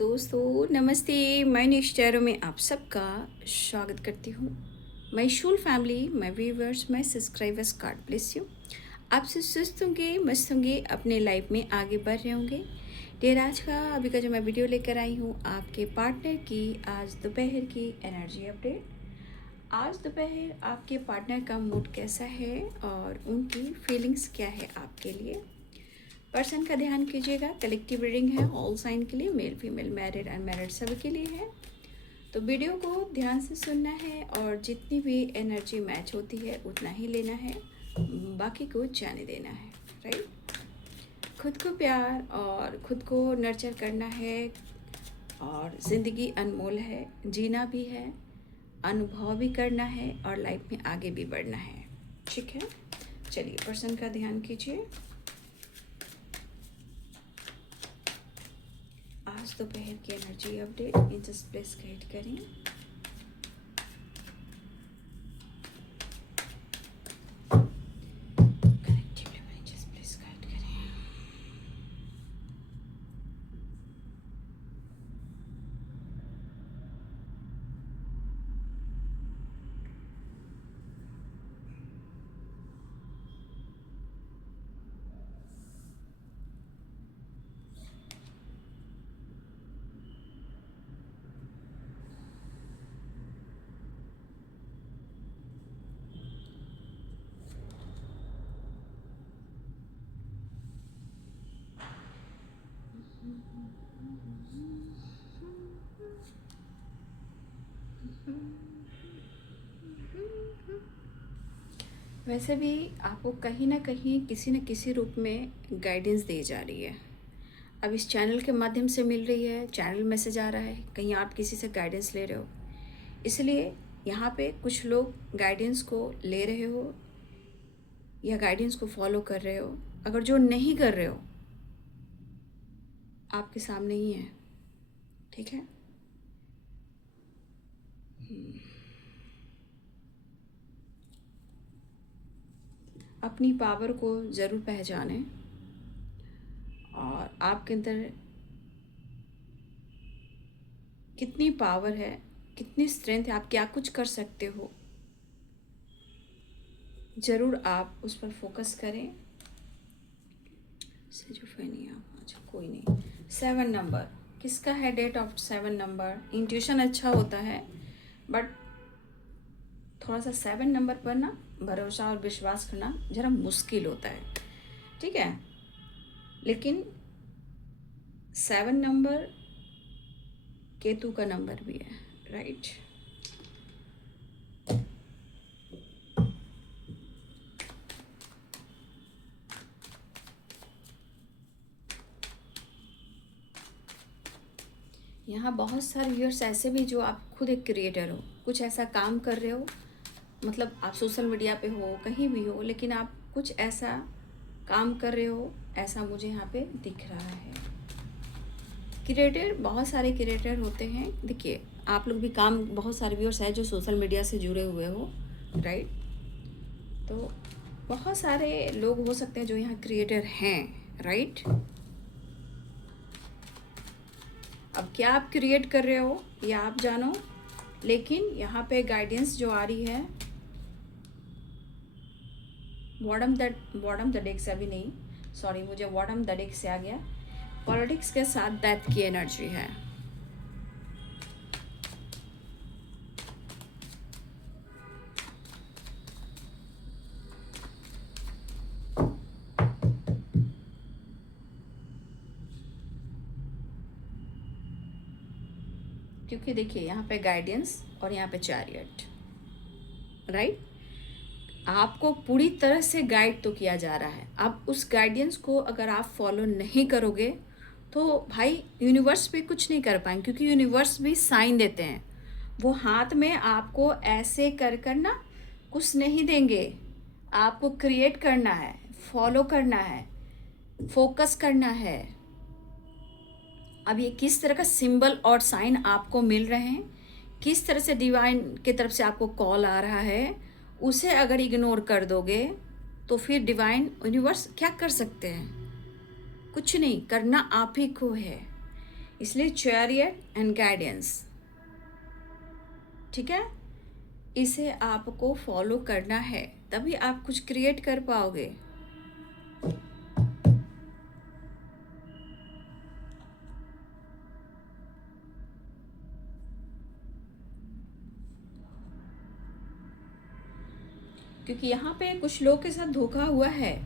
दोस्तों, नमस्ते। मैं निश्चरों में आप सबका स्वागत करती हूँ। मैं शूल फैमिली, मैं व्यूवर्स, मैं सब्सक्राइबर्स, गॉड ब्लेस यू। आप सब सुस्त होंगे, मस्त होंगे, अपने लाइफ में आगे बढ़ रहे होंगे। डेर आज का अभी का जो मैं वीडियो लेकर आई हूँ आपके पार्टनर की आज दोपहर की एनर्जी अपडेट। आज दोपहर आपके पार्टनर का मूड कैसा है और उनकी फीलिंग्स क्या है आपके लिए। पर्सन का ध्यान कीजिएगा। कलेक्टिव रीडिंग है ऑल साइन के लिए, मेल फीमेल, मैरिड अनमैरिड सभी के लिए है। तो वीडियो को ध्यान से सुनना है और जितनी भी एनर्जी मैच होती है उतना ही लेना है, बाकी को जाने देना है। राइट। खुद को प्यार और खुद को नर्चर करना है और ज़िंदगी अनमोल है, जीना भी है, अनुभव भी करना है और लाइफ में आगे भी बढ़ना है। ठीक है, चलिए पर्सन का ध्यान कीजिए। आज दोपहर की energy update inches place guide करें। Connective level inches place guide करें। वैसे भी आपको कहीं ना कहीं किसी न किसी रूप में गाइडेंस दी जा रही है। अब इस चैनल के माध्यम से मिल रही है, चैनल मैसेज आ रहा है, कहीं आप किसी से गाइडेंस ले रहे हो, इसलिए यहाँ पे कुछ लोग गाइडेंस को ले रहे हो या गाइडेंस को फॉलो कर रहे हो। अगर जो नहीं कर रहे हो आपके सामने ही है। ठीक है, अपनी पावर को ज़रूर पहचानें और आपके अंदर कितनी पावर है, कितनी स्ट्रेंथ है, आप क्या कुछ कर सकते हो, ज़रूर आप उस पर फोकस करें। नहीं आप अच्छा कोई नहीं। 7 नंबर किसका है? Date of 7 number. इंट्यूशन अच्छा होता है बट थोड़ा सा 7 नंबर पर ना भरोसा और विश्वास करना ज़रा मुश्किल होता है। ठीक है, लेकिन 7 नंबर केतु का नंबर भी है। राइट। यहाँ बहुत सारे व्यूअर्स ऐसे भी जो आप खुद एक क्रिएटर हो, कुछ ऐसा काम कर रहे हो, मतलब आप सोशल मीडिया पे हो, कहीं भी हो, लेकिन आप कुछ ऐसा काम कर रहे हो, ऐसा मुझे यहाँ पे दिख रहा है। क्रिएटर, बहुत सारे क्रिएटर होते हैं। देखिए आप लोग भी काम, बहुत सारे व्यूअर्स हैं जो सोशल मीडिया से जुड़े हुए हो। राइट। तो बहुत सारे लोग हो सकते हैं जो यहाँ क्रिएटर हैं। राइट। अब क्या आप क्रिएट कर रहे हो ये आप जानो, लेकिन यहाँ पे गाइडेंस जो आ रही है, बॉटम द डेक से, अभी नहीं, सॉरी, मुझे बॉटम द डेक से आ गया। पॉलिटिक्स के साथ डेथ की एनर्जी है। क्योंकि देखिए यहाँ पे गाइडेंस और यहाँ पे चैरियट। राइट। आपको पूरी तरह से गाइड तो किया जा रहा है। अब उस गाइडेंस को अगर आप फॉलो नहीं करोगे तो भाई यूनिवर्स पे कुछ नहीं कर पाएंगे, क्योंकि यूनिवर्स भी साइन देते हैं। वो हाथ में आपको ऐसे कर कर ना कुछ नहीं देंगे। आपको क्रिएट करना है, फॉलो करना है, फोकस करना है। अब ये किस तरह का सिंबल और साइन आपको मिल रहे हैं, किस तरह से डिवाइन की तरफ से आपको कॉल आ रहा है, उसे अगर इग्नोर कर दोगे तो फिर डिवाइन यूनिवर्स क्या कर सकते हैं? कुछ नहीं, करना आप ही को है। इसलिए चैरियट एंड गाइडेंस, ठीक है, इसे आपको फॉलो करना है, तभी आप कुछ क्रिएट कर पाओगे। क्योंकि यहाँ पे कुछ लोग के साथ धोखा हुआ है,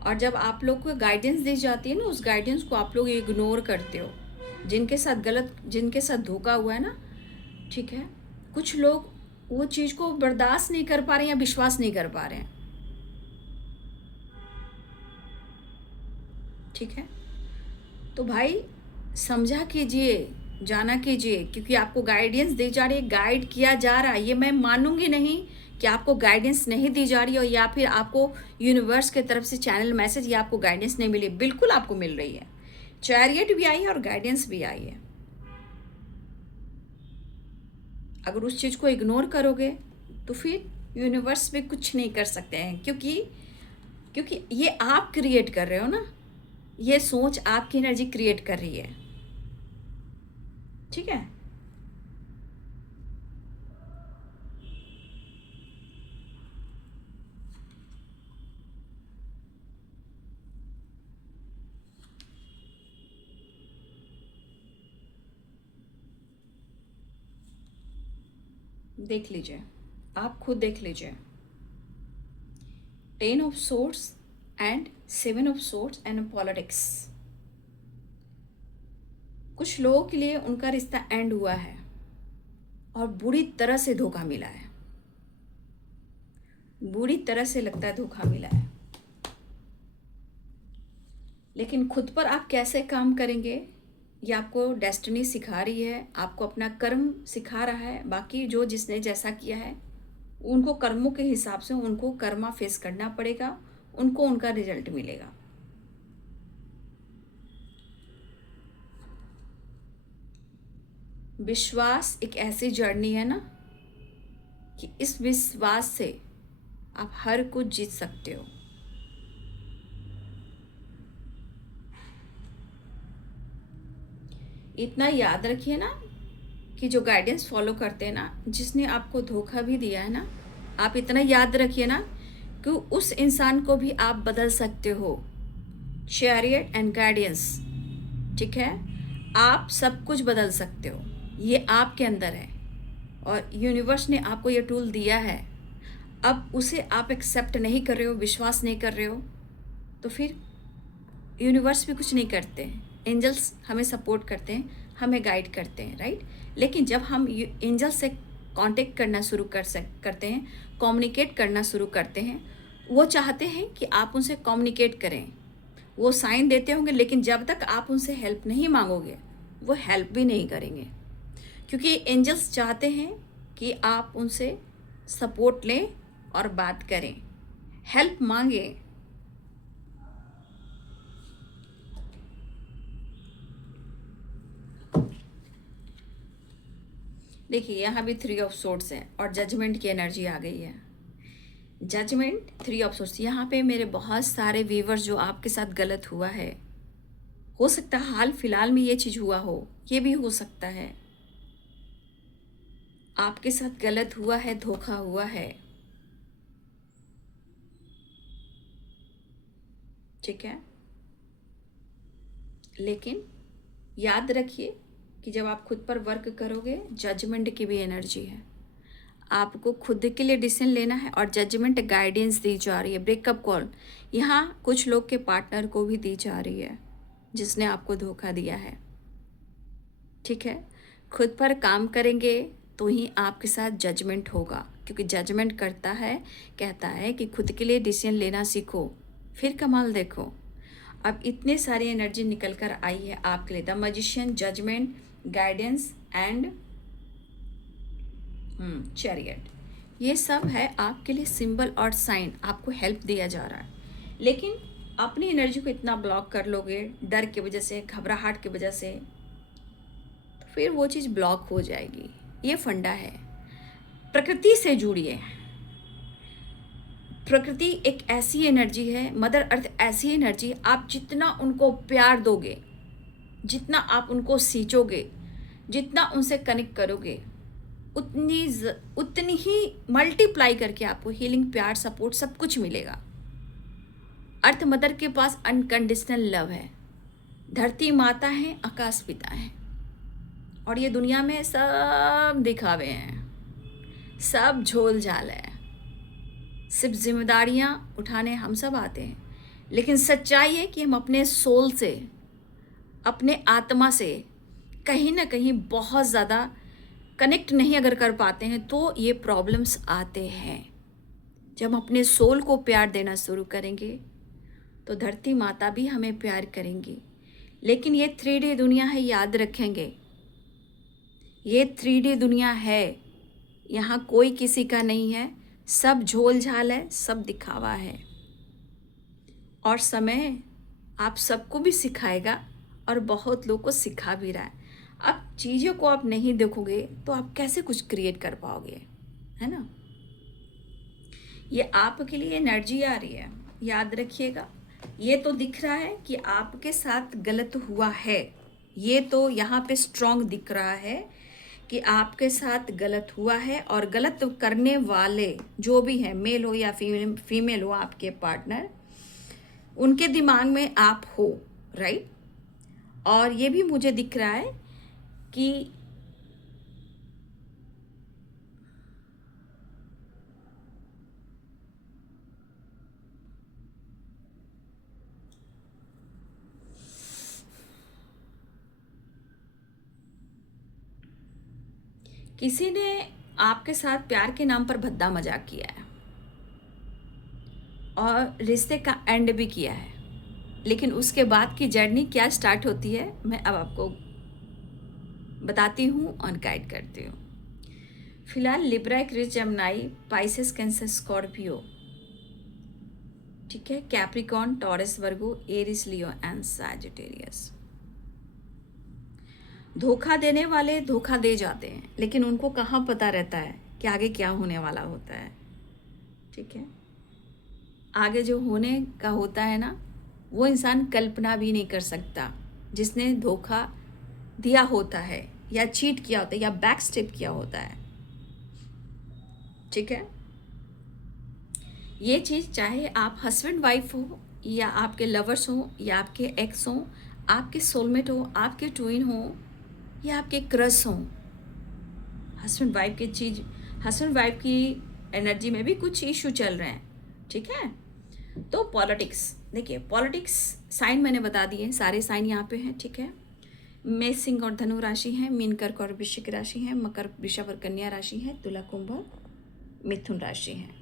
और जब आप लोग को गाइडेंस दी जाती है ना, उस गाइडेंस को आप लोग इग्नोर करते हो। जिनके साथ धोखा हुआ है ना, ठीक है, कुछ लोग वो चीज़ को बर्दाश्त नहीं कर पा रहे हैं या विश्वास नहीं कर पा रहे हैं, ठीक है। तो भाई समझा कीजिए, जाना कीजिए, क्योंकि आपको गाइडेंस दी जा रही है, गाइड किया जा रहा है। ये मैं मानूंगी नहीं कि आपको गाइडेंस नहीं दी जा रही हो, या फिर आपको यूनिवर्स की तरफ से चैनल मैसेज या आपको गाइडेंस नहीं मिली। बिल्कुल आपको मिल रही है, चैरियट भी आई है और गाइडेंस भी आई है। अगर उस चीज़ को इग्नोर करोगे तो फिर यूनिवर्स में कुछ नहीं कर सकते हैं, क्योंकि ये आप क्रिएट कर रहे हो ना, ये सोच आपकी एनर्जी क्रिएट कर रही है, ठीक है। देख लीजिए, आप खुद देख लीजिए, 10 of sorts and 7 of sorts and politics. कुछ लोगों के लिए उनका रिश्ता एंड हुआ है और बुरी तरह से धोखा मिला है, बुरी तरह से लगता है धोखा मिला है। लेकिन खुद पर आप कैसे काम करेंगे, ये आपको डेस्टिनी सिखा रही है, आपको अपना कर्म सिखा रहा है। बाकी जो जिसने जैसा किया है, उनको कर्मों के हिसाब से उनको कर्मा फेस करना पड़ेगा, उनको उनका रिजल्ट मिलेगा। विश्वास एक ऐसी जर्नी है ना कि इस विश्वास से आप हर कुछ जीत सकते हो। इतना याद रखिए ना कि जो गाइडेंस फॉलो करते हैं ना, जिसने आपको धोखा भी दिया है ना, आप इतना याद रखिए ना कि उस इंसान को भी आप बदल सकते हो। चैरियट एंड गाइडेंस, ठीक है, आप सब कुछ बदल सकते हो, ये आपके अंदर है और यूनिवर्स ने आपको ये टूल दिया है। अब उसे आप एक्सेप्ट नहीं कर रहे हो, विश्वास नहीं कर रहे हो, तो फिर यूनिवर्स भी कुछ नहीं करते हैं। एंजल्स हमें सपोर्ट करते हैं, हमें गाइड करते हैं, राइट। लेकिन जब हम एंजल से कांटेक्ट करना शुरू करते हैं, कम्युनिकेट करना शुरू करते हैं, वो चाहते हैं कि आप उनसे कम्युनिकेट करें, वो साइन देते होंगे, लेकिन जब तक आप उनसे हेल्प नहीं मांगोगे वो हेल्प भी नहीं करेंगे, क्योंकि एंजल्स चाहते हैं कि आप उनसे सपोर्ट लें और बात करें, हेल्प मांगे। देखिए यहाँ भी 3 ऑफ सोर्ट्स है और जजमेंट की एनर्जी आ गई है। Judgement, 3 of swords. यहाँ पे मेरे बहुत सारे व्यूवर्स, जो आपके साथ गलत हुआ है, हो सकता है हाल फिलहाल में ये चीज़ हुआ हो, ये भी हो सकता है आपके साथ गलत हुआ है, धोखा हुआ है, ठीक है। लेकिन याद रखिए कि जब आप खुद पर वर्क करोगे, जजमेंट की भी एनर्जी है, आपको खुद के लिए डिसीजन लेना है और जजमेंट गाइडेंस दी जा रही है। ब्रेकअप कॉल यहाँ कुछ लोग के पार्टनर को भी दी जा रही है, जिसने आपको धोखा दिया है, ठीक है। खुद पर काम करेंगे तो ही आपके साथ जजमेंट होगा, क्योंकि जजमेंट करता है, कहता है कि खुद के लिए डिसीजन लेना सीखो, फिर कमाल देखो। अब इतने सारी एनर्जी निकल कर आई है आपके लिए, the magician, judgement, guidance and chariot, ये सब है आपके लिए सिंबल और साइन, आपको हेल्प दिया जा रहा है। लेकिन अपनी एनर्जी को इतना ब्लॉक कर लोगे डर की वजह से, घबराहट की वजह से, तो फिर वो चीज़ ब्लॉक हो जाएगी। ये फंडा है, प्रकृति से जुड़िए, प्रकृति एक ऐसी एनर्जी है, मदर अर्थ ऐसी एनर्जी, आप जितना उनको प्यार दोगे, जितना आप उनको सींचोगे, जितना उनसे कनेक्ट करोगे, उतनी ही मल्टीप्लाई करके आपको हीलिंग, प्यार, सपोर्ट सब कुछ मिलेगा। अर्थ मदर के पास अनकंडीशनल लव है। धरती माता है, आकाश पिता है, और ये दुनिया में सब दिखावे हैं, सब झोल झाल है। सिर्फ जिम्मेदारियां उठाने हम सब आते हैं, लेकिन सच्चाई है कि हम अपने सोल से, अपने आत्मा से कहीं ना कहीं बहुत ज़्यादा कनेक्ट नहीं अगर कर पाते हैं तो ये प्रॉब्लम्स आते हैं। जब हम अपने सोल को प्यार देना शुरू करेंगे तो धरती माता भी हमें प्यार करेंगी। लेकिन ये 3D दुनिया है, याद रखेंगे, ये 3D दुनिया है, यहाँ कोई किसी का नहीं है, सब झोल झाल है, सब दिखावा है। और समय आप सबको भी सिखाएगा और बहुत लोग को सिखा भी रहा है। अब चीज़ों को आप नहीं देखोगे तो आप कैसे कुछ क्रिएट कर पाओगे, है ना। ये आपके लिए एनर्जी आ रही है, याद रखिएगा। ये तो दिख रहा है कि आपके साथ गलत हुआ है, ये तो यहाँ पे स्ट्रॉन्ग दिख रहा है कि आपके साथ गलत हुआ है, और गलत करने वाले जो भी हैं, मेल हो या फीमेल हो, आपके पार्टनर, उनके दिमाग में आप हो, राइट। और ये भी मुझे दिख रहा है कि किसी ने आपके साथ प्यार के नाम पर भद्दा मजाक किया है और रिश्ते का एंड भी किया है। लेकिन उसके बाद की जर्नी क्या स्टार्ट होती है मैं अब आपको बताती हूँ और गाइड करती हूँ। फिलहाल लिब्रा, क्रिस, जेमिनी, पाइसेस, कैंसर, स्कॉर्पियो, ठीक है, Capricorn, Taurus, Virgo, Aries, Leo and Sagittarius. धोखा देने वाले धोखा दे जाते हैं, लेकिन उनको कहाँ पता रहता है कि आगे क्या होने वाला होता है, ठीक है। आगे जो होने का होता है ना, वो इंसान कल्पना भी नहीं कर सकता, जिसने धोखा दिया होता है या चीट किया होता है या बैक स्टेप किया होता है, ठीक है। ये चीज़ चाहे आप हस्बैंड वाइफ हो या आपके लवर्स हो या आपके एक्स हो, आपके सोलमेट हो, आपके ट्विन हो या आपके क्रश हो, हस्बैंड वाइफ की एनर्जी में भी कुछ इशू चल रहे हैं, ठीक है। तो पॉलिटिक्स, देखिए पॉलिटिक्स साइन मैंने बता दिए, सारे साइन यहाँ पे हैं, ठीक है। मेष, सिंह और धनु राशि है, मीन, कर्क और वृश्चिक राशि है, मकर, वृषभ और कन्या राशि है, तुला, कुंभ और मिथुन राशि है।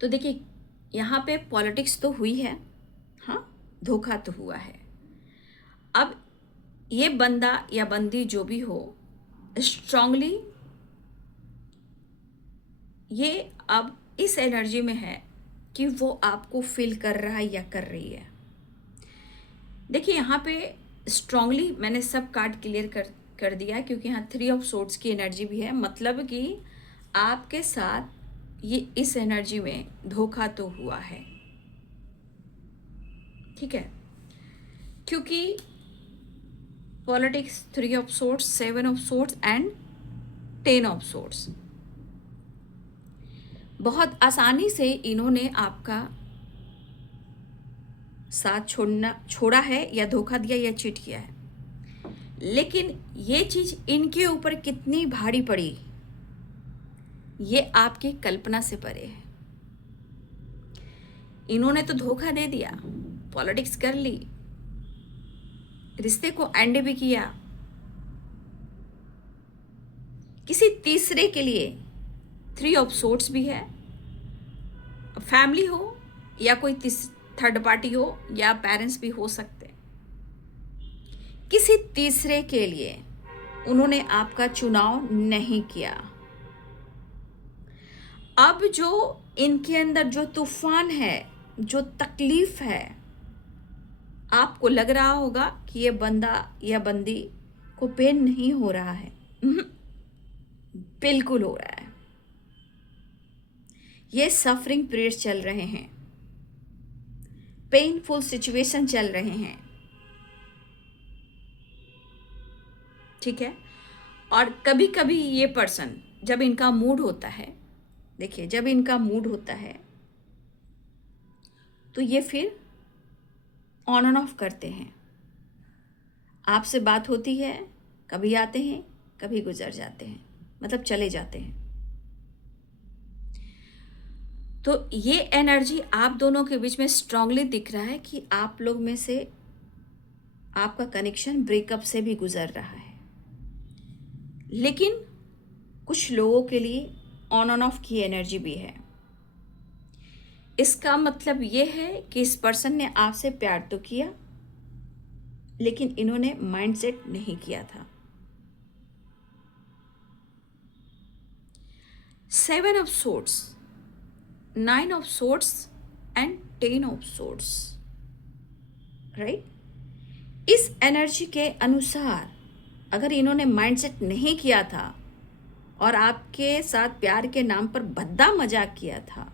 तो देखिए यहाँ पे पॉलिटिक्स तो हुई है, हाँ, धोखा तो हुआ है। अब ये बंदा या बंदी जो भी हो, स्ट्रांगली ये अब इस एनर्जी में है कि वो आपको फील कर रहा है या कर रही है। देखिए यहाँ पे स्ट्रांगली मैंने सब कार्ड क्लियर कर दिया है, क्योंकि यहाँ 3 ऑफ सोर्ड्स की एनर्जी भी है, मतलब कि आपके साथ ये इस एनर्जी में धोखा तो हुआ है, ठीक है। क्योंकि politics 3 of swords, 7 of swords and 10 of swords, बहुत आसानी से इन्होंने आपका साथ छोड़ा है या धोखा दिया या चीट किया है। लेकिन ये चीज़ इनके ऊपर कितनी भारी पड़ी, ये आपकी कल्पना से परे है। इन्होंने तो धोखा दे दिया, पॉलिटिक्स कर ली, रिश्ते को एंड भी किया, किसी तीसरे के लिए 3 ऑफ सोर्ड्स भी है, फैमिली हो या कोई थर्ड पार्टी हो या पेरेंट्स भी हो सकते, किसी तीसरे के लिए उन्होंने आपका चुनाव नहीं किया। अब जो इनके अंदर जो तूफान है, जो तकलीफ है, आपको लग रहा होगा कि ये बंदा या बंदी को पेन नहीं हो रहा है, बिल्कुल हो रहा है। ये सफरिंग पीरियड्स चल रहे हैं, पेनफुल सिचुएशन चल रहे हैं, ठीक है। और कभी कभी ये पर्सन, जब इनका मूड होता है, देखिए जब इनका मूड होता है तो ये फिर ऑन एंड ऑफ करते हैं। आपसे बात होती है, कभी आते हैं, कभी गुजर जाते हैं, मतलब चले जाते हैं। तो ये एनर्जी आप दोनों के बीच में स्ट्रांगली दिख रहा है कि आप लोग में से आपका कनेक्शन ब्रेकअप से भी गुजर रहा है। लेकिन कुछ लोगों के लिए ऑन एंड ऑफ की एनर्जी भी है। इसका मतलब ये है कि इस पर्सन ने आपसे प्यार तो किया, लेकिन इन्होंने माइंडसेट नहीं किया था। 7 of swords, 9 of swords and 10 of swords, right. इस एनर्जी के अनुसार अगर इन्होंने माइंडसेट नहीं किया था और आपके साथ प्यार के नाम पर भद्दा मजाक किया था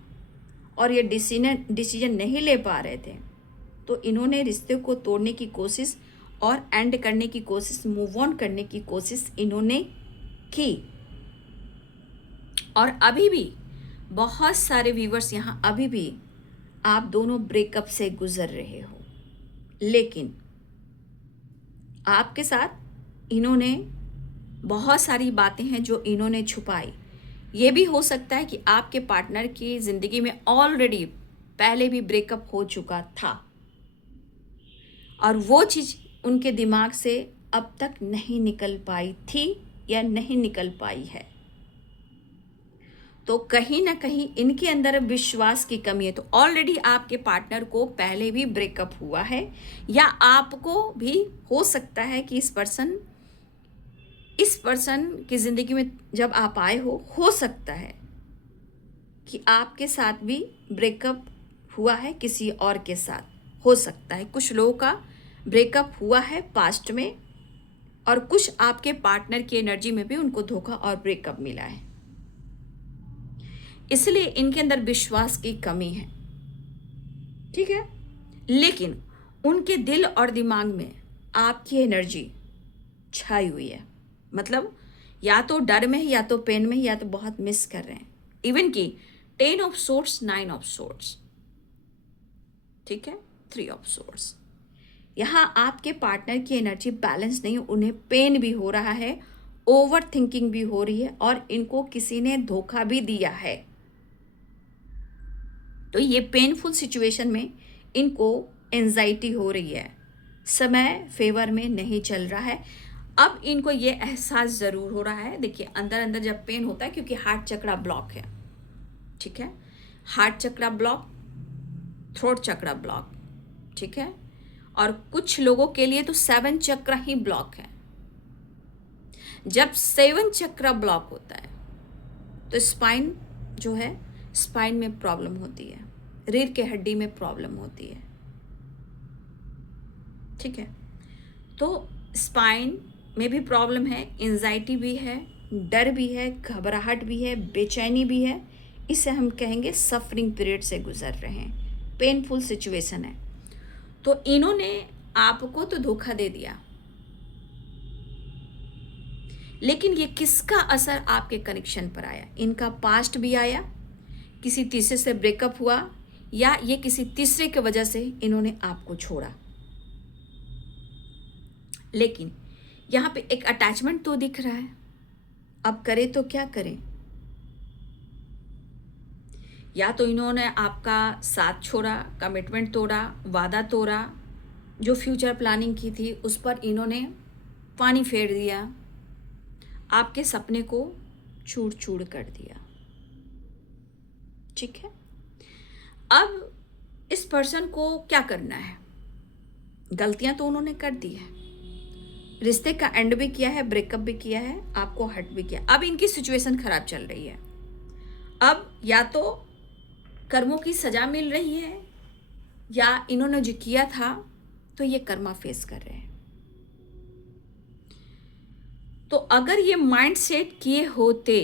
और ये डिसीजन नहीं ले पा रहे थे, तो इन्होंने रिश्ते को तोड़ने की कोशिश और एंड करने की कोशिश, मूव ऑन करने की कोशिश इन्होंने की। और अभी भी बहुत सारे व्यूवर्स यहाँ अभी भी आप दोनों ब्रेकअप से गुजर रहे हो, लेकिन आपके साथ इन्होंने बहुत सारी बातें हैं जो इन्होंने छुपाई। ये भी हो सकता है कि आपके पार्टनर की ज़िंदगी में ऑलरेडी पहले भी ब्रेकअप हो चुका था और वो चीज़ उनके दिमाग से अब तक नहीं निकल पाई थी या नहीं निकल पाई है। तो कहीं ना कहीं इनके अंदर विश्वास की कमी है। तो ऑलरेडी आपके पार्टनर को पहले भी ब्रेकअप हुआ है, या आपको भी हो सकता है कि इस पर्सन की ज़िंदगी में जब आप आए हो सकता है कि आपके साथ भी ब्रेकअप हुआ है, किसी और के साथ हो सकता है। कुछ लोगों का ब्रेकअप हुआ है पास्ट में, और कुछ आपके पार्टनर की एनर्जी में भी उनको धोखा और ब्रेकअप मिला है। इसलिए इनके अंदर विश्वास की कमी है, ठीक है। लेकिन उनके दिल और दिमाग में आपकी एनर्जी छाई हुई है, मतलब या तो डर में या तो पेन में या तो बहुत मिस कर रहे हैं। इवन कि 10 ऑफ सोर्ड्स, 9 ऑफ सोर्ड्स, ठीक है, 3 ऑफ सोर्ड्स। यहाँ आपके पार्टनर की एनर्जी बैलेंस नहीं, उन्हें पेन भी हो रहा है, ओवर थिंकिंग भी हो रही है, और इनको किसी ने धोखा भी दिया है। तो ये पेनफुल सिचुएशन में इनको एंजाइटी हो रही है, समय फेवर में नहीं चल रहा है। अब इनको ये एहसास ज़रूर हो रहा है। देखिए अंदर अंदर जब पेन होता है, क्योंकि हार्ट चक्रा ब्लॉक है, ठीक है, हार्ट चक्रा ब्लॉक, थ्रोट चक्रा ब्लॉक, ठीक है, और कुछ लोगों के लिए तो 7 चक्र ही ब्लॉक है। जब 7 चक्र ब्लॉक होता है तो स्पाइन जो है, स्पाइन में प्रॉब्लम होती है, रीढ़ के हड्डी में प्रॉब्लम होती है, ठीक है। तो स्पाइन में भी प्रॉब्लम है, एंजाइटी भी है, डर भी है, घबराहट भी है, बेचैनी भी है। इसे हम कहेंगे सफरिंग पीरियड से गुजर रहे हैं, पेनफुल सिचुएशन है। तो इन्होंने आपको तो धोखा दे दिया, लेकिन ये किसका असर आपके कनेक्शन पर आया? इनका पास्ट भी आया, किसी तीसरे से ब्रेकअप हुआ, या ये किसी तीसरे की वजह से इन्होंने आपको छोड़ा। लेकिन यहाँ पे एक अटैचमेंट तो दिख रहा है। अब करें तो क्या करें? या तो इन्होंने आपका साथ छोड़ा, कमिटमेंट तोड़ा, वादा तोड़ा, जो फ्यूचर प्लानिंग की थी उस पर इन्होंने पानी फेर दिया, आपके सपने को चूर चूर कर दिया, ठीक है। अब इस पर्सन को क्या करना है? गलतियां तो उन्होंने कर दी है, रिश्ते का एंड भी किया है, ब्रेकअप भी किया है, आपको हर्ट भी किया। अब इनकी सिचुएशन खराब चल रही है। अब या तो कर्मों की सजा मिल रही है, या इन्होंने जो किया था तो ये कर्मा फेस कर रहे हैं। तो अगर ये माइंड सेट किए होते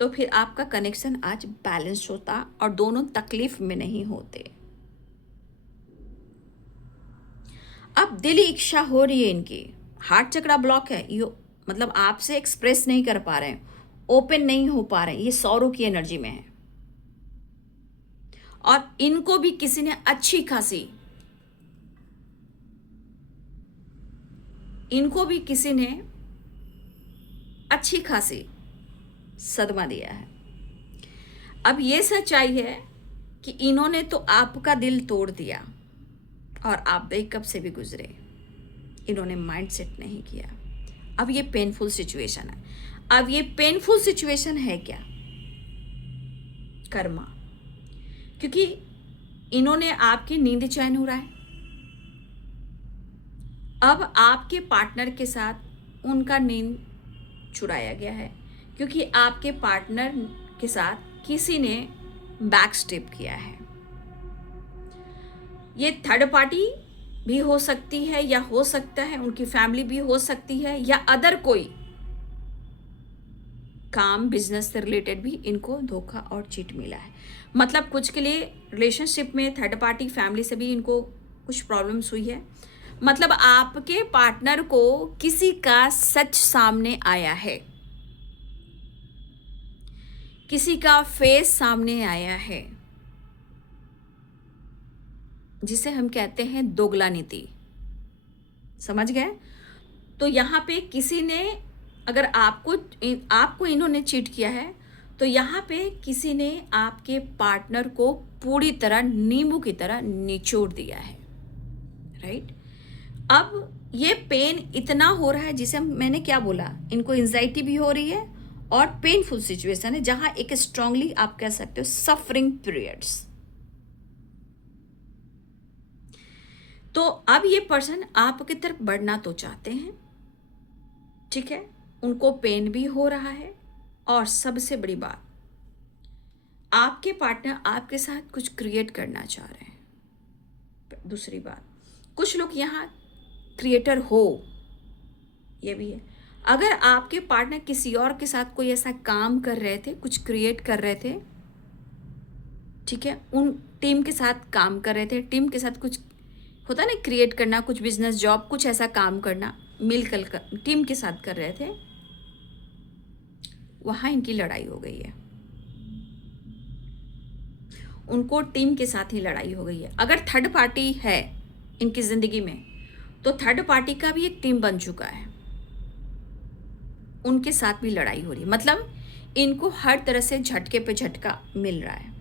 तो फिर आपका कनेक्शन आज बैलेंस होता और दोनों तकलीफ में नहीं होते। अब दिली इच्छा हो रही है इनकी, हार्ट चक्रा ब्लॉक है, यो मतलब आपसे एक्सप्रेस नहीं कर पा रहे हैं, ओपन नहीं हो पा रहे हैं, ये सौरों की एनर्जी में है। और इनको भी किसी ने अच्छी खासी सदमा दिया है। अब ये सच्चाई है कि इन्होंने तो आपका दिल तोड़ दिया और आप ब्रेकअप से भी गुजरे, इन्होंने माइंड सेट नहीं किया। अब ये पेनफुल सिचुएशन है। अब ये पेनफुल सिचुएशन है क्या? कर्मा, क्योंकि इन्होंने आपकी नींद चैन उड़ाए। अब आपके पार्टनर के साथ उनका नींद चुराया गया है, क्योंकि आपके पार्टनर के साथ किसी ने बैक स्टेप किया है। ये थर्ड पार्टी भी हो सकती है, या हो सकता है उनकी फैमिली भी हो सकती है, या अदर कोई काम बिजनेस से रिलेटेड भी इनको धोखा और चीट मिला है। मतलब कुछ के लिए रिलेशनशिप में थर्ड पार्टी फैमिली से भी इनको कुछ प्रॉब्लम्स हुई है। मतलब आपके पार्टनर को किसी का सच सामने आया है, किसी का फेस सामने आया है, जिसे हम कहते हैं दोगला नीति। समझ गए? तो यहाँ पे किसी ने, अगर आपको इन्होंने चीट किया है, तो यहाँ पे किसी ने आपके पार्टनर को पूरी तरह नींबू की तरह निचोड़ दिया है। राइट? अब ये पेन इतना हो रहा है, जिसे मैंने क्या बोला, इनको एंजाइटी भी हो रही है और पेनफुल सिचुएशन है, जहां एक स्ट्रांगली आप कह सकते हो सफरिंग पीरियड्स। तो अब ये पर्सन आपकी तरफ बढ़ना तो चाहते हैं, ठीक है, उनको पेन भी हो रहा है, और सबसे बड़ी बात, आपके पार्टनर आपके साथ कुछ क्रिएट करना चाह रहे हैं। दूसरी बात, कुछ लोग यहाँ क्रिएटर हो, ये भी है। अगर आपके पार्टनर किसी और के साथ कोई ऐसा काम कर रहे थे, कुछ क्रिएट कर रहे थे, ठीक है, उन टीम के साथ काम कर रहे थे, टीम के साथ कुछ होता है ना, क्रिएट करना, कुछ बिजनेस जॉब, कुछ ऐसा काम करना, मिलकर टीम के साथ कर रहे थे, वहां इनकी लड़ाई हो गई है। उनको टीम के साथ ही लड़ाई हो गई है। अगर थर्ड पार्टी है इनकी जिंदगी में, तो थर्ड पार्टी का भी एक टीम बन चुका है, उनके साथ भी लड़ाई हो रही है। मतलब इनको हर तरह से झटके पे झटका मिल रहा है।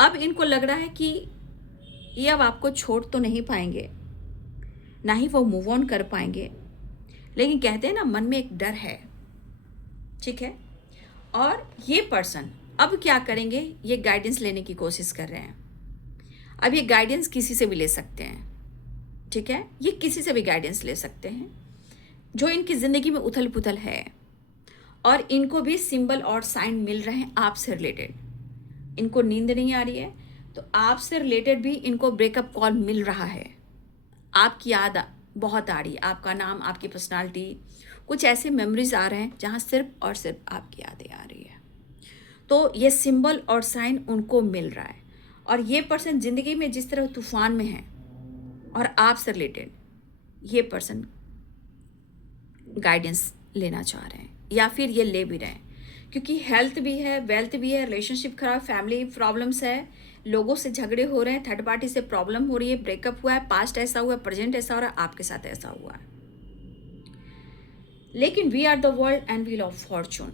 अब इनको लग रहा है कि ये अब आपको छोड़ तो नहीं पाएंगे, ना ही वो मूव ऑन कर पाएंगे, लेकिन कहते हैं ना, मन में एक डर है, ठीक है। और ये पर्सन अब क्या करेंगे, ये गाइडेंस लेने की कोशिश कर रहे हैं। अब ये गाइडेंस किसी से भी ले सकते हैं, ठीक है, ये किसी से भी गाइडेंस ले सकते हैं जो इनकी ज़िंदगी में उथल पुथल है, और इनको भी सिंबल और साइन मिल रहे हैं आपसे रिलेटेड। इनको नींद नहीं आ रही है, तो आपसे रिलेटेड भी इनको ब्रेकअप कॉल मिल रहा है। आपकी याद बहुत आ रही है, आपका नाम, आपकी पर्सनालिटी, कुछ ऐसे मेमोरीज आ रहे हैं जहाँ सिर्फ और सिर्फ आपकी यादें आ रही है। तो ये सिंबल और साइन उनको मिल रहा है। और ये पर्सन ज़िंदगी में जिस तरह तूफान में है, और आपसे रिलेटेड ये पर्सन गाइडेंस लेना चाह रहे हैं, या फिर ये ले भी रहे हैं, क्योंकि हेल्थ भी है, वेल्थ भी है, रिलेशनशिप खराब, फैमिली प्रॉब्लम्स है, लोगों से झगड़े हो रहे हैं, थर्ड पार्टी से प्रॉब्लम हो रही है, ब्रेकअप हुआ है, पास्ट ऐसा हुआ है, प्रेजेंट ऐसा हो रहा है, आपके साथ ऐसा हुआ है। लेकिन we are the world and wheel of fortune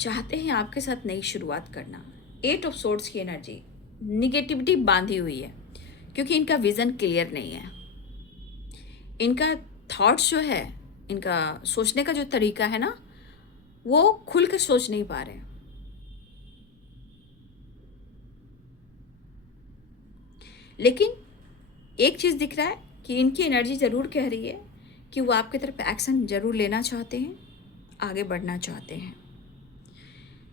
चाहते हैं आपके साथ नई शुरुआत करना। 8 ऑफ सोर्ड्स की एनर्जी, निगेटिविटी बांधी हुई है, क्योंकि इनका विजन क्लियर नहीं है। इनका थॉट्स जो है, इनका सोचने का जो तरीका है ना, वो खुलकर सोच नहीं पा रहे। लेकिन एक चीज़ दिख रहा है कि इनकी एनर्जी ज़रूर कह रही है कि वो आपकी तरफ एक्शन ज़रूर लेना चाहते हैं, आगे बढ़ना चाहते हैं।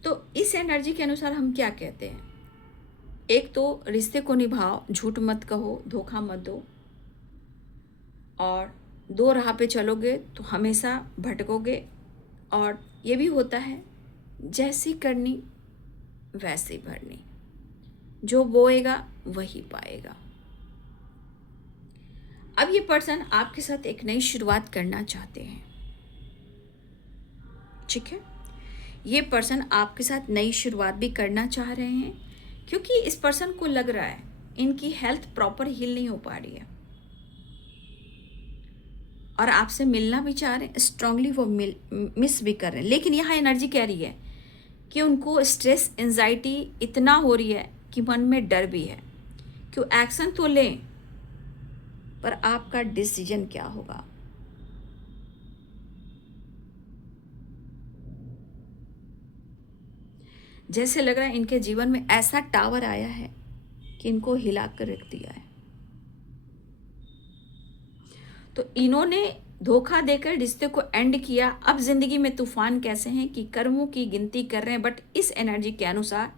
तो इस एनर्जी के अनुसार हम क्या कहते हैं, एक तो रिश्ते को निभाओ, झूठ मत कहो, धोखा मत दो, और दो राह पे चलोगे तो हमेशा भटकोगे। और ये भी होता है, जैसी करनी वैसी भरनी, जो बोएगा वही पाएगा। अब ये पर्सन आपके साथ एक नई शुरुआत करना चाहते हैं, ठीक है। ये पर्सन आपके साथ नई शुरुआत भी करना चाह रहे हैं, क्योंकि इस पर्सन को लग रहा है इनकी हेल्थ प्रॉपर हील नहीं हो पा रही है और आपसे मिलना भी चाह रहे हैं, स्ट्रांगली वो मिस भी कर रहे हैं। लेकिन यहाँ एनर्जी कह रही है कि उनको स्ट्रेस एंजाइटी इतना हो रही है कि मन में डर भी है कि वो एक्शन तो लें, पर आपका डिसीजन क्या होगा। जैसे लग रहा है इनके जीवन में ऐसा टावर आया है कि इनको हिला कर रख दिया है। तो इन्होंने धोखा देकर रिश्ते को एंड किया। अब जिंदगी में तूफान कैसे हैं कि कर्मों की गिनती कर रहे हैं। बट इस एनर्जी के अनुसार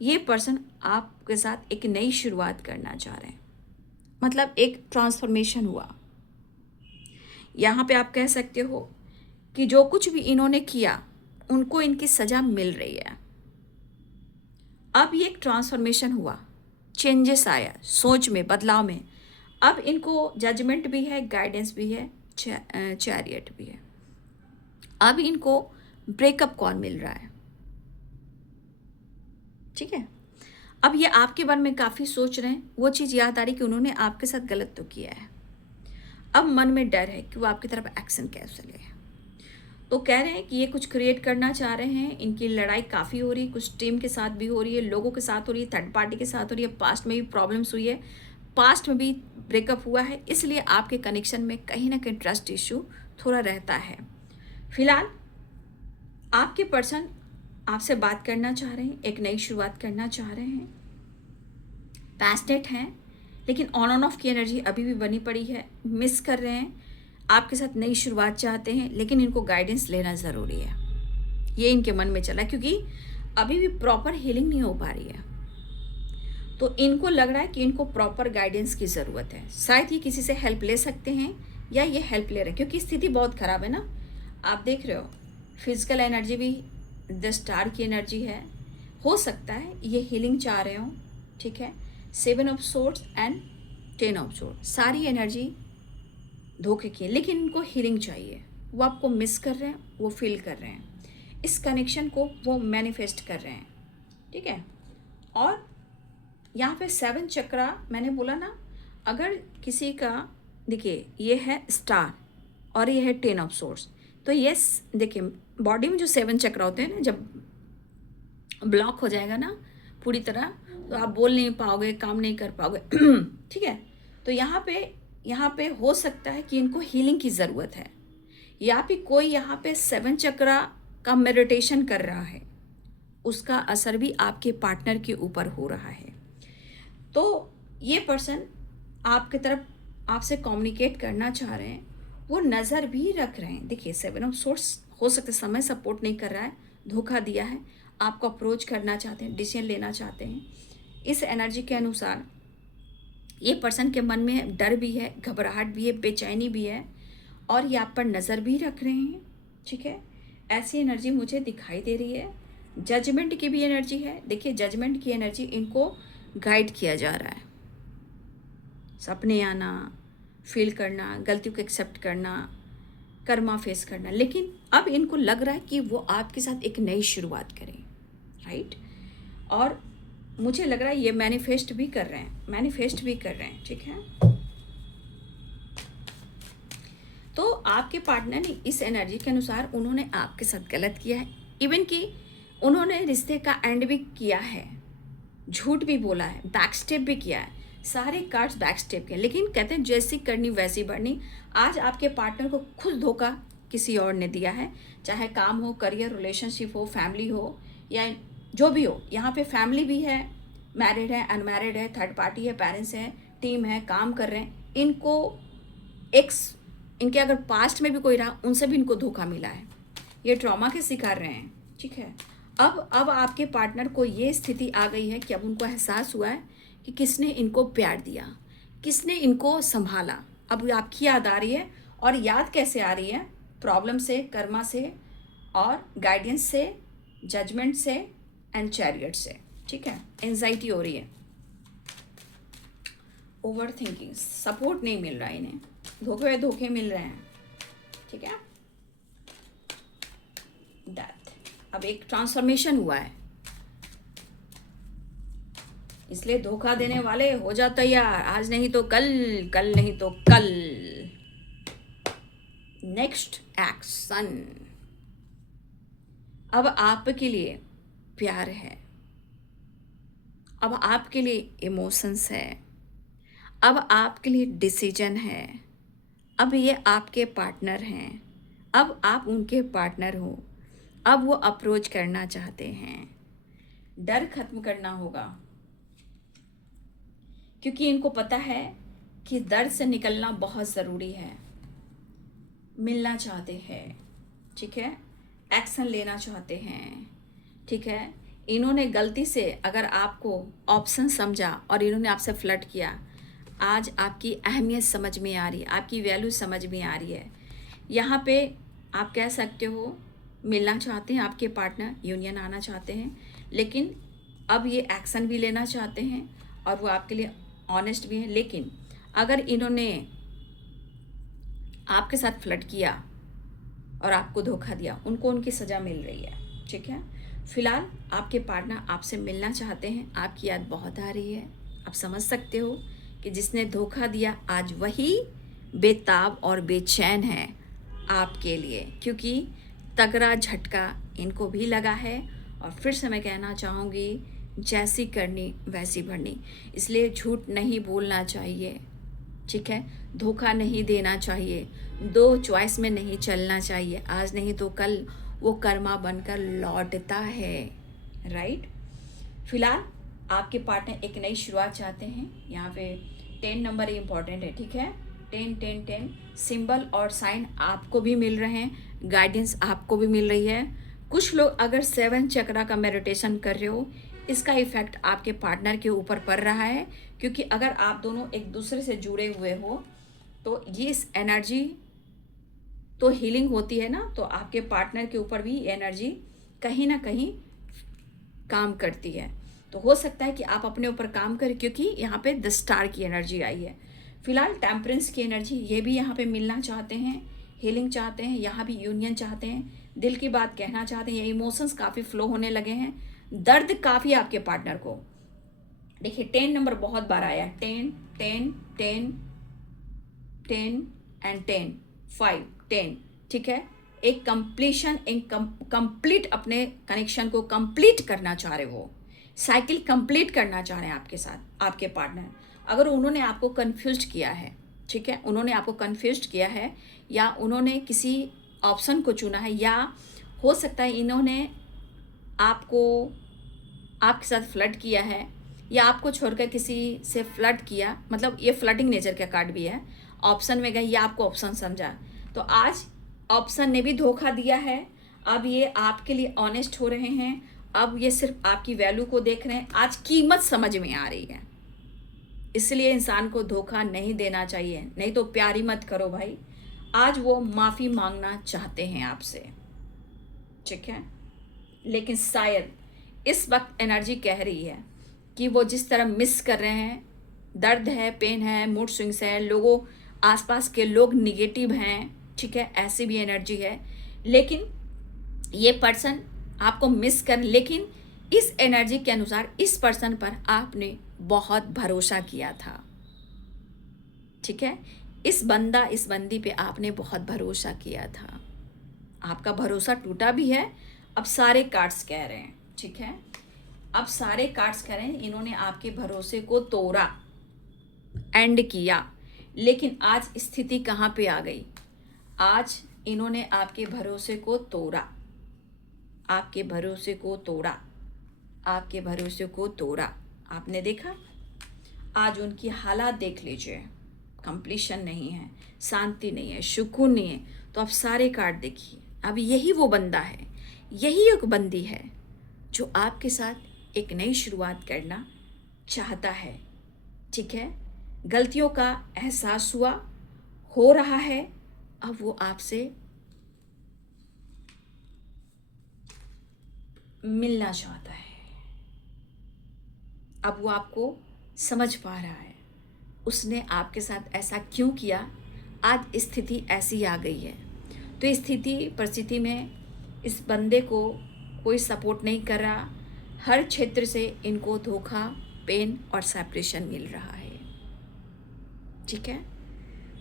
ये पर्सन आपके साथ एक नई शुरुआत करना चाह रहे हैं, मतलब एक ट्रांसफॉर्मेशन हुआ। यहाँ पे आप कह सकते हो कि जो कुछ भी इन्होंने किया उनको इनकी सजा मिल रही है। अब ये एक ट्रांसफॉर्मेशन हुआ, चेंजेस आया सोच में, बदलाव में। अब इनको जजमेंट भी है, गाइडेंस भी है, चैरियट भी है। अब इनको ब्रेकअप कॉल मिल रहा है, ठीक है। अब ये आपके बारे में काफ़ी सोच रहे हैं, वो चीज़ याद आ रही कि उन्होंने आपके साथ गलत तो किया है। अब मन में डर है कि वो आपकी तरफ एक्शन कैसे ले। तो कह रहे हैं कि ये कुछ क्रिएट करना चाह रहे हैं। इनकी लड़ाई काफ़ी हो रही है, कुछ टीम के साथ भी हो रही है, लोगों के साथ हो रही है, थर्ड पार्टी के साथ हो रही है। पास्ट में भी प्रॉब्लम्स हुई है, पास्ट में भी ब्रेकअप हुआ है, इसलिए आपके कनेक्शन में कहीं ना कहीं ट्रस्ट इशू थोड़ा रहता है। फिलहाल आपके पर्सन आपसे बात करना चाह रहे हैं, एक नई शुरुआत करना चाह रहे हैं, पैशनेट हैं, लेकिन ऑन ऑफ की एनर्जी अभी भी बनी पड़ी है, मिस कर रहे हैं, आपके साथ नई शुरुआत चाहते हैं, लेकिन इनको गाइडेंस लेना ज़रूरी है। ये इनके मन में चला, क्योंकि अभी भी प्रॉपर हीलिंग नहीं हो पा रही है। तो इनको लग रहा है कि इनको प्रॉपर गाइडेंस की ज़रूरत है। शायद ये किसी से हेल्प ले सकते हैं या ये हेल्प ले रहे हैं, क्योंकि स्थिति बहुत ख़राब है ना। आप देख रहे हो फिजिकल एनर्जी भी द स्टार की एनर्जी है। हो सकता है ये हीलिंग चाह रहे हो, ठीक है। 7 of swords and 10 of sword, सारी एनर्जी धोखे की है, लेकिन इनको हीलिंग चाहिए। वो आपको मिस कर रहे हैं, वो फील कर रहे हैं, इस कनेक्शन को वो मैनिफेस्ट कर रहे हैं, ठीक है। और यहाँ पे 7 चक्रा मैंने बोला ना, अगर किसी का देखिए ये है स्टार और ये है 10 ऑफ सोर्ड्स, तो ये देखिए बॉडी में जो 7 चक्रा होते हैं ना, जब ब्लॉक हो जाएगा ना पूरी तरह, तो आप बोल नहीं पाओगे, काम नहीं कर पाओगे, ठीक है। तो यहाँ पे हो सकता है कि इनको हीलिंग की ज़रूरत है, या फिर कोई यहाँ पे 7 चक्रा का मेडिटेशन कर रहा है, उसका असर भी आपके पार्टनर के ऊपर हो रहा है। तो ये पर्सन आपके तरफ आपसे कम्युनिकेट करना चाह रहे हैं, वो नज़र भी रख रहे हैं। देखिए 7 ऑफ सोर्स, हो सकता है समय सपोर्ट नहीं कर रहा है, धोखा दिया है, आपको अप्रोच करना चाहते हैं, डिसीजन लेना चाहते हैं। इस एनर्जी के अनुसार ये पर्सन के मन में डर भी है, घबराहट भी है, बेचैनी भी है, और ये आप पर नज़र भी रख रहे हैं, ठीक है। ऐसी एनर्जी मुझे दिखाई दे रही है। जजमेंट की भी एनर्जी है। देखिए जजमेंट की एनर्जी, इनको गाइड किया जा रहा है, सपने आना, फील करना, गलतियों को एक्सेप्ट करना, कर्मा फेस करना। लेकिन अब इनको लग रहा है कि वो आपके साथ एक नई शुरुआत करें, राइट। और मुझे लग रहा है ये मैनिफेस्ट भी कर रहे हैं, ठीक है। तो आपके पार्टनर ने इस एनर्जी के अनुसार उन्होंने आपके साथ गलत किया है, इवन कि उन्होंने रिश्ते का एंड भी किया है, झूठ भी बोला है, बैक स्टेप भी किया है, सारे कार्ड्स बैक स्टेप के। लेकिन कहते हैं जैसी करनी वैसी बढ़नी। आज आपके पार्टनर को खुद धोखा किसी और ने दिया है, चाहे काम हो, करियर, रिलेशनशिप हो, फैमिली हो, या जो भी हो। यहाँ पे फैमिली भी है, मैरिड है, अनमैरिड है, थर्ड पार्टी है, पेरेंट्स हैं, टीम है, काम कर रहे हैं। इनके अगर पास्ट में भी कोई रहा, उनसे भी इनको धोखा मिला है, ये ट्रॉमा के शिकार रहे हैं, ठीक है। अब आपके पार्टनर को ये स्थिति आ गई है कि अब उनको एहसास हुआ है कि किसने इनको प्यार दिया, किसने इनको संभाला। अब आपकी याद आ रही है और याद कैसे आ रही है? प्रॉब्लम से, कर्मा से, और गाइडेंस से, जजमेंट से एंड चैरियट से। ठीक है, एंजाइटी हो रही है, ओवर थिंकिंग, सपोर्ट नहीं मिल रहा है इन्हें, धोखे धोखे मिल रहे हैं। ठीक है, डेथ। अब एक ट्रांसफॉर्मेशन हुआ है, इसलिए धोखा देने वाले हो जा तैयार, आज नहीं तो कल, कल नहीं तो कल। Next action. अब आपके लिए प्यार है, अब आपके लिए इमोशंस है, अब आपके लिए डिसीजन है, अब ये आपके पार्टनर हैं, अब आप उनके पार्टनर हो, अब वो अप्रोच करना चाहते हैं। डर खत्म करना होगा, क्योंकि इनको पता है कि दर्द से निकलना बहुत ज़रूरी है। मिलना चाहते हैं, ठीक है, एक्शन लेना चाहते हैं। ठीक है, इन्होंने गलती से अगर आपको ऑप्शन समझा और इन्होंने आपसे फ्लर्ट किया, आज आपकी अहमियत समझ में आ रही है, आपकी वैल्यू समझ में आ रही है। यहाँ पे आप कह सकते हो मिलना चाहते हैं, आपके पार्टनर यूनियन आना चाहते हैं, लेकिन अब ये एक्शन भी लेना चाहते हैं और वो आपके लिए ऑनेस्ट भी हैं। लेकिन अगर इन्होंने आपके साथ फ्लर्ट किया और आपको धोखा दिया, उनको उनकी सज़ा मिल रही है। ठीक है, फिलहाल आपके पार्टनर आपसे मिलना चाहते हैं, आपकी याद बहुत आ रही है। आप समझ सकते हो कि जिसने धोखा दिया आज वही बेताब और बेचैन है आपके लिए, क्योंकि तगड़ा झटका इनको भी लगा है। और फिर से मैं कहना चाहूँगी, जैसी करनी वैसी भरनी, इसलिए झूठ नहीं बोलना चाहिए। ठीक है, धोखा नहीं देना चाहिए, दो चॉइस में नहीं चलना चाहिए। आज नहीं तो कल वो कर्मा बनकर लौटता है, राइट। फिलहाल आपके पार्टनर एक नई शुरुआत चाहते हैं। यहाँ पे 10 नंबर इम्पॉर्टेंट है। ठीक है, 10 10 10 सिंबल और साइन आपको भी मिल रहे हैं, गाइडेंस आपको भी मिल रही है। कुछ लोग अगर 7 चक्रा का मेडिटेशन कर रहे हो, इसका इफेक्ट आपके पार्टनर के ऊपर पड़ रहा है, क्योंकि अगर आप दोनों एक दूसरे से जुड़े हुए हो तो ये इस एनर्जी तो हीलिंग होती है ना, तो आपके पार्टनर के ऊपर भी एनर्जी कहीं ना कहीं काम करती है। तो हो सकता है कि आप अपने ऊपर काम करें, क्योंकि यहाँ पे 10 स्टार की एनर्जी आई है। फिलहाल टेम्परेंस की एनर्जी, ये भी यहाँ पे मिलना चाहते हैं, हीलिंग चाहते हैं, यहाँ भी यूनियन चाहते हैं, दिल की बात कहना चाहते हैं। ये इमोशंस काफ़ी फ्लो होने लगे हैं, दर्द काफ़ी आपके पार्टनर को। देखिए 10 नंबर बहुत बार आया, 10 10 10 10 एंड 10 5 10। ठीक है, एक कंप्लीशन, एक कंप्लीट अपने कनेक्शन को कंप्लीट करना चाह रहे हो, साइकिल कंप्लीट करना चाह रहे हैं आपके साथ आपके पार्टनर। अगर उन्होंने आपको कन्फ्यूज किया है, ठीक है, उन्होंने आपको कन्फ्यूज किया है, या उन्होंने किसी ऑप्शन को चुना है, या हो सकता है इन्होंने आपको आपके साथ फ्लर्ट किया है, या आपको छोड़कर किसी से फ्लर्ट किया, मतलब ये फ्लर्टिंग नेचर का कार्ड भी है। ऑप्शन में गए या आपको ऑप्शन समझा, तो आज ऑप्शन ने भी धोखा दिया है। अब ये आपके लिए ऑनेस्ट हो रहे हैं, अब ये सिर्फ आपकी वैल्यू को देख रहे हैं, आज कीमत समझ में आ रही है। इसलिए इंसान को धोखा नहीं देना चाहिए, नहीं तो प्यार ही मत करो भाई। आज वो माफ़ी मांगना चाहते हैं आपसे, ठीक है, लेकिन शायद इस वक्त एनर्जी कह रही है कि वो जिस तरह मिस कर रहे हैं, दर्द है, पेन है, मूड स्विंग्स है, लोगों आसपास के लोग निगेटिव हैं, ठीक है, ऐसी भी एनर्जी है। लेकिन ये पर्सन आपको मिस कर, लेकिन इस एनर्जी के अनुसार इस पर्सन पर आपने बहुत भरोसा किया था। ठीक है, इस बंदा इस बंदी पे आपने बहुत भरोसा किया था, आपका भरोसा टूटा भी है। अब सारे कार्ड्स कह रहे हैं, ठीक है, अब सारे कार्ड्स कह रहे हैं इन्होंने आपके भरोसे को तोड़ा, एंड किया। लेकिन आज स्थिति कहाँ पे आ गई? आज इन्होंने आपके भरोसे को तोड़ा, आपके भरोसे को तोड़ा, आपके भरोसे को तोड़ा। आपने देखा, आज उनकी हालात देख लीजिए, कंप्लीशन नहीं है, शांति नहीं है, सुकून नहीं है। तो आप सारे कार्ड देखिए, अब यही वो बंदा है, यही एक बंदी है जो आपके साथ एक नई शुरुआत करना चाहता है। ठीक है, गलतियों का एहसास हुआ, हो रहा है, अब वो आपसे मिलना चाहता है, अब वो आपको समझ पा रहा है उसने आपके साथ ऐसा क्यों किया, आज स्थिति ऐसी आ गई है। तो इस स्थिति परिस्थिति में इस बंदे को कोई सपोर्ट नहीं कर रहा, हर क्षेत्र से इनको धोखा, पेन और सेपरेशन मिल रहा है। ठीक है,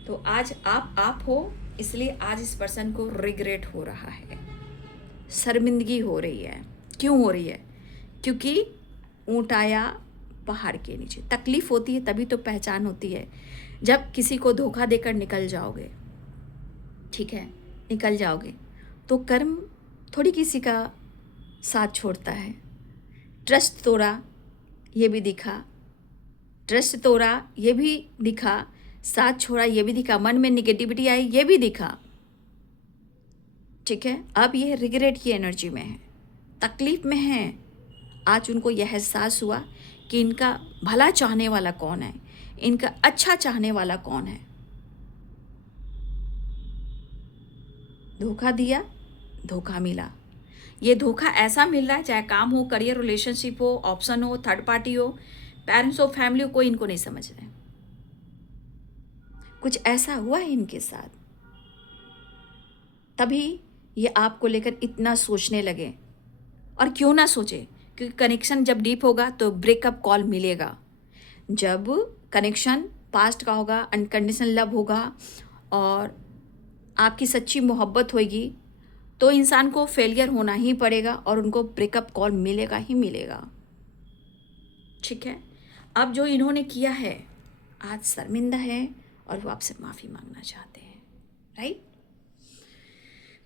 तो आज आप हो, इसलिए आज इस पर्सन को रिग्रेट हो रहा है, शर्मिंदगी हो रही है। क्यों हो रही है? क्योंकि ऊँट आया पहाड़ के नीचे। तकलीफ होती है तभी तो पहचान होती है, जब किसी को धोखा देकर निकल जाओगे, ठीक है, निकल जाओगे तो कर्म थोड़ी किसी का साथ छोड़ता है। ट्रस्ट तोड़ा ये भी दिखा, ट्रस्ट तोड़ा ये भी दिखा, साथ छोड़ा ये भी दिखा, मन में निगेटिविटी आई ये भी दिखा। ठीक है, अब ये रिग्रेट की एनर्जी में है, तकलीफ में है। आज उनको यह एहसास हुआ कि इनका भला चाहने वाला कौन है, इनका अच्छा चाहने वाला कौन है। धोखा दिया, धोखा मिला। ये धोखा ऐसा मिल रहा है, चाहे काम हो, करियर, रिलेशनशिप हो, ऑप्शन हो, थर्ड पार्टी हो, पेरेंट्स हो, फैमिली हो, कोई इनको नहीं समझ रहे। कुछ ऐसा हुआ है इनके साथ, तभी ये आपको लेकर इतना सोचने लगे। और क्यों ना सोचे, क्योंकि कनेक्शन जब डीप होगा तो ब्रेकअप कॉल मिलेगा। जब कनेक्शन पास्ट का होगा, अनकंडीशनल लव होगा और आपकी सच्ची मोहब्बत होगी, तो इंसान को फेलियर होना ही पड़ेगा और उनको ब्रेकअप कॉल मिलेगा ही मिलेगा। ठीक है, अब जो इन्होंने किया है आज शर्मिंदा है और वो आपसे माफ़ी मांगना चाहते हैं। राइट,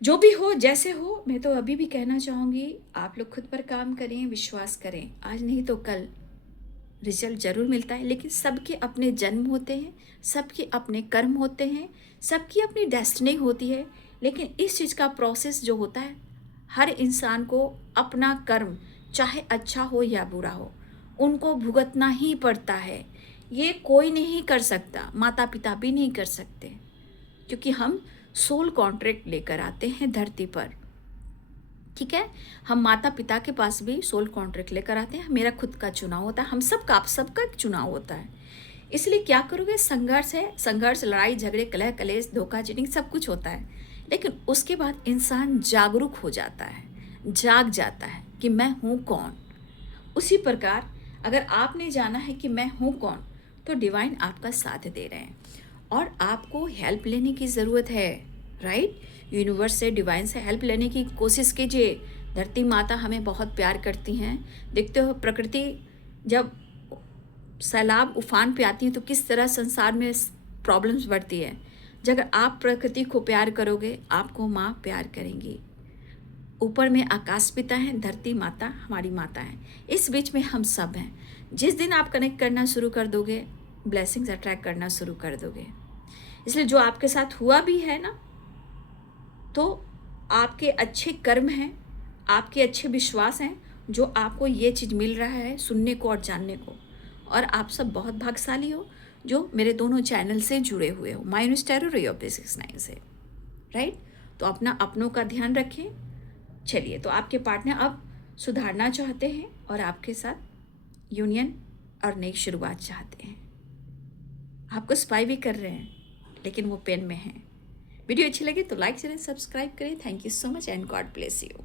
जो भी हो, जैसे हो, मैं तो अभी भी कहना चाहूँगी आप लोग खुद पर काम करें, विश्वास करें। आज नहीं तो कल रिजल्ट जरूर मिलता है, लेकिन सबके अपने जन्म होते हैं, सबके अपने कर्म होते हैं, सबकी अपनी डेस्टिनी होती है। लेकिन इस चीज़ का प्रोसेस जो होता है, हर इंसान को अपना कर्म चाहे अच्छा हो या बुरा हो, उनको भुगतना ही पड़ता है। ये कोई नहीं कर सकता, माता पिता भी नहीं कर सकते, क्योंकि हम सोल कॉन्ट्रैक्ट लेकर आते हैं धरती पर। ठीक है, हम माता पिता के पास भी सोल कॉन्ट्रैक्ट लेकर आते हैं। मेरा खुद का चुनाव होता है, हम सबका, आप सबका एक चुनाव होता है। इसलिए क्या करोगे, संघर्ष है, संघर्ष, लड़ाई झगड़े, कलह कलेश, धोखा, चीटिंग, सब कुछ होता है। लेकिन उसके बाद इंसान जागरूक हो जाता है, जाग जाता है कि मैं हूँ कौन। उसी प्रकार अगर आपने जाना है कि मैं हूँ कौन, तो डिवाइन आपका साथ दे रहे हैं और आपको हेल्प लेने की ज़रूरत है। राइट, यूनिवर्स से, डिवाइन से हेल्प लेने की कोशिश कीजिए। धरती माता हमें बहुत प्यार करती हैं। देखते हो प्रकृति जब सैलाब उफान पे आती है तो किस तरह संसार में प्रॉब्लम्स बढ़ती है। जब अगर आप प्रकृति को प्यार करोगे, आपको माँ प्यार करेंगी। ऊपर में आकाश पिता है, धरती माता हमारी माता है, इस बीच में हम सब हैं। जिस दिन आप कनेक्ट करना शुरू कर दोगे, ब्लेसिंग्स अट्रैक्ट करना शुरू कर दोगे। इसलिए जो आपके साथ हुआ भी है ना, तो आपके अच्छे कर्म हैं, आपके अच्छे विश्वास हैं, जो आपको ये चीज़ मिल रहा है सुनने को और जानने को। और आप सब बहुत भाग्यशाली हो जो मेरे दोनों चैनल से जुड़े हुए हो, my universe tarot ray of 369 से। राइट, तो अपना अपनों का ध्यान रखें। चलिए, तो आपके पार्टनर अब सुधारना चाहते हैं और आपके साथ यूनियन और नई शुरुआत चाहते हैं। आपको स्पाई भी कर रहे हैं, लेकिन वो पेन में हैं। वीडियो अच्छी लगी तो लाइक चैनल सब्सक्राइब करें। Thank you so much and God bless you.